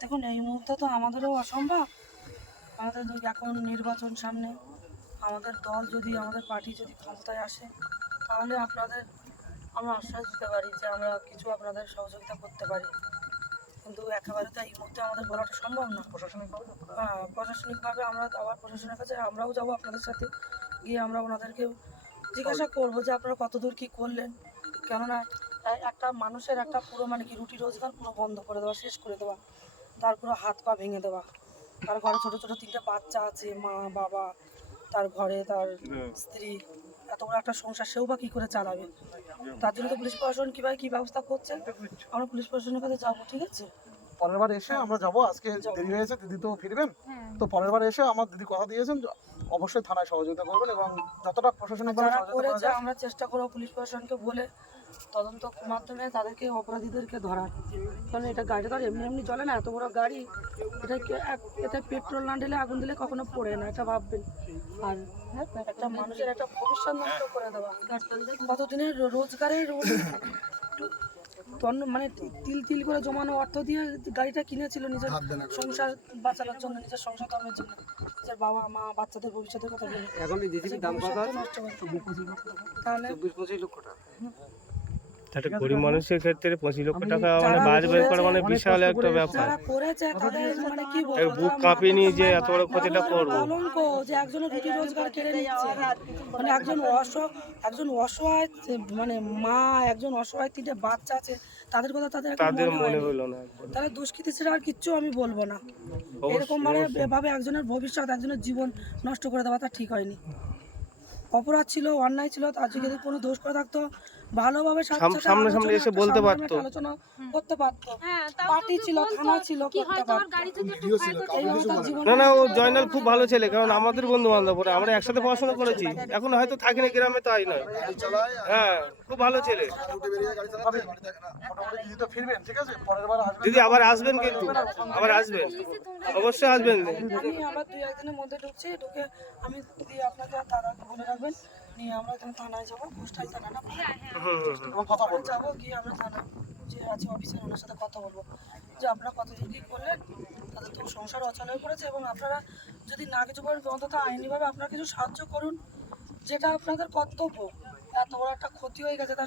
দেখুন এই মুহূর্তে তো আমাদেরও অসম্ভব। আমাদের এখন নির্বাচন সামনে, আমাদের দল যদি আমাদের পার্টি যদি ক্ষমতায় আসে তাহলে আপনাদের আমরা আশ্বাস দিতে পারি যে আমরা কিছু আপনাদের সহযোগিতা করতে পারি, কিন্তু একেবারে তো এই মুহূর্তে আমাদের বলাটা সম্ভব না। হ্যাঁ, প্রশাসনিকভাবে আমরা আবার প্রশাসনের কাছে আমরাও যাবো আপনাদের সাথে, গিয়ে আমরা ওনাদেরকে জিজ্ঞাসা করবো যে আপনারা কতদূর কী করলেন। কেননা একটা মানুষের একটা পুরো মানে কি রুটি রোজগার পুরো বন্ধ করে দেওয়া, শেষ করে দেওয়া, তার পুরো হাত পা ভেঙে দেওয়া। তার ঘরে ছোটো ছোটো 3টে বাচ্চা আছে, মা বাবা, তার ঘরে তার স্ত্রী, এত বড় একটা সংসার সেও বা কী করে চালাবে। তার জন্য তো পুলিশ প্রশাসন কীভাবে কী ব্যবস্থা করছে আমরা পুলিশ প্রশাসনের কাছে যাবো, ঠিক আছে? পরের বার এসে আমরা যাবো, আজকে দেরি হয়েছে, দিদি তো ফিরবেন, তো পরের বার এসে আমার দিদি কথা দিয়েছেন অবশ্যই থানায় সহযোগিতা করবেন এবং যতটা প্রশাসনিকভাবে যারা সহযোগিতা করা করেছে যায় আমরা চেষ্টা করবো পুলিশ প্রশাসনকে বলে তদন্ত মাধ্যমে তাদেরকে অপরাধীদেরকে ধরার। কারণ এটা গাড়িটা তো এমনি এমনি চলে না, এত বড় গাড়ি, এটা এতে পেট্রোল না ঢেলে আগুন দিলে কখনো পড়ে না, এটা ভাববেন। আর একটা মানুষের একটা ভবিষ্যৎ নষ্ট করে দেওয়া, কতদিনের রোজগারের মানে তিল তিল করে জমানো অর্থ দিয়ে গাড়িটা কিনেছিল নিজের সংসার বাঁচানোর জন্য, নিজের সংসার চালানোর জন্য, নিজের বাবা মা বাচ্চাদের ভবিষ্যতের কথা বলে। এখন ডিসিপি দাম কত আছে? তাহলে 24-25 লক্ষ টাকা। একটা গরিব মানুষের ক্ষেত্রে 25 লক্ষ টাকা মানে বাজ বের করা মানে বিশাল একটা ব্যাপার। যারা করেছে তাদের মানে কি বলবো, বুক কাঁপিয়ে নিয়ে যে এত বড় ক্ষতিটা করবো। কলঙ্ক যে একজনের রুটি রোজগার কেড়ে নিচ্ছে, মানে একজন অসহায় মানে মা, একজন অসহায় 3টে বাচ্চা আছে, তাদের কথা তাদের মনে হলো না। তারা দুষ্কৃতী ছাড়া আর কিচ্ছু আমি বলবো না। এরকম ভাবে এভাবে একজনের ভবিষ্যৎ, একজনের জীবন নষ্ট করে দেওয়া তা ঠিক হয়নি। অপরাধ ছিল, অন্যায় ছিল, তার যদি কোনো দোষ করে থাকতো ভালোভাবে সামনে এসে বলতে পারতো, আলোচনা করতে পারতো। পার্টি ছিল, থানা ছিল, করতে পারতো। না না, ও জয়নাল খুব ভালো ছেলে, কারণ আমাদের বন্ধু বান্ধব, আমরা একসাথে পড়াশোনা করেছি, এখন হয়তো থাকি না গ্রামে, তাই নয়। হ্যাঁ, খুব ভালো ছেলে। মোটামুটি দিদি তো ফিরবেন, ঠিক আছে? পরের বার আসবেন, দিদি আবার আসবেন, কিন্তু আবার আসবেন, অবশ্যই আসবেন। আমি আবার 2-1 দিনের মধ্যে ঢুকছি, ঢুকে আমি দিয়ে আপনাকে দাদাকে বলে রাখবেন, নিয়ে আমরা এখানে থানায় যাবো, পোস্টাল থানা এবং কথা বলবো। যাবো, গিয়ে আমরা থানা যে আছে অফিসার ওনার সাথে কথা বলবো যে আপনারা কতদূর কী করলেন, তাদের তো সংসার অচল হয়ে পড়েছে, এবং আপনারা যদি না কিছু করেন অন্তত আইনিভাবে আপনারা কিছু সাহায্য করুন, যেটা আপনাদের কর্তব্য। এত বড় একটা ক্ষতি হয়ে গেছে,